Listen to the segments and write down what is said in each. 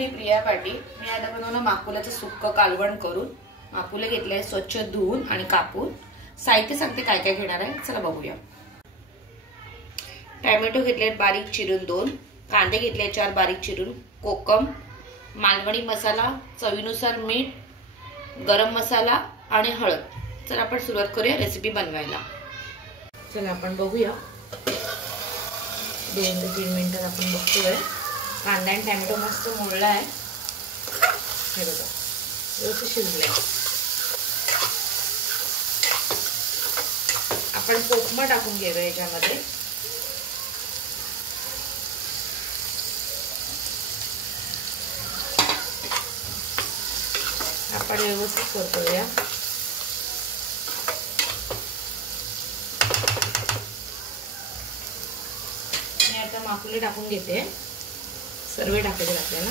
मी प्रिया पाटील। मी आता बनवणार माकुल्याचं सुक्क कालवण करून। माकुले घेतले स्वच्छ धुवून आणि कापून। साहित्य सांगते काय काय घेणार आहे, चला बघूया। टोमॅटो घेतले बारीक चिरून 2, कांदे घेतले 4 बारीक चिरून, कोकम, मालवणी मसाला, चवीनुसार मीठ, गरम मसाला आणि हळद। चला आपण सुरुवात करूया रेसिपी बनवायला। चला आपण बघूया। 2 ते 3 मिनिटात आपण बघतोय कांदा आणि टोमॅटो मस्त मोळला आहे। हे बघा व्यवस्थित शिजले। आपण कोकम टाकून घेऊया याच्यामध्ये। आपण व्यवस्थित परतूया। मी आता माकुले टाकून घेते। सर्व टाकायचे आपल्याला।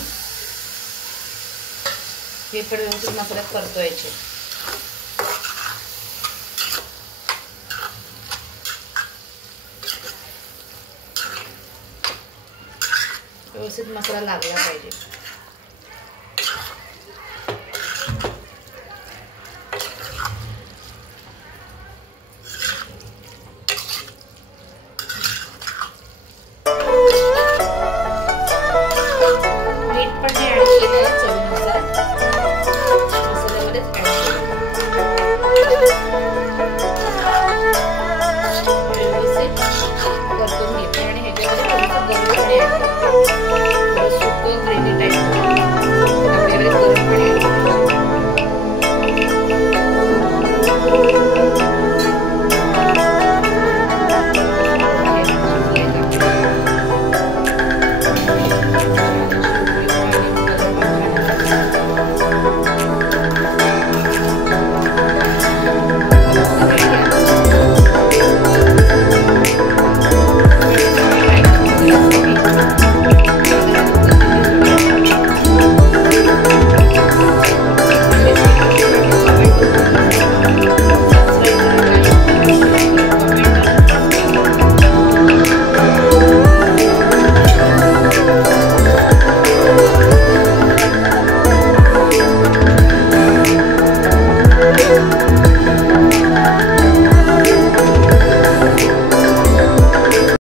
हे पण व्यवस्थित मसाल्यात परतवायचे। व्यवस्थित मसाला लागला पाहिजे। मीठ पण ऍड केलेलं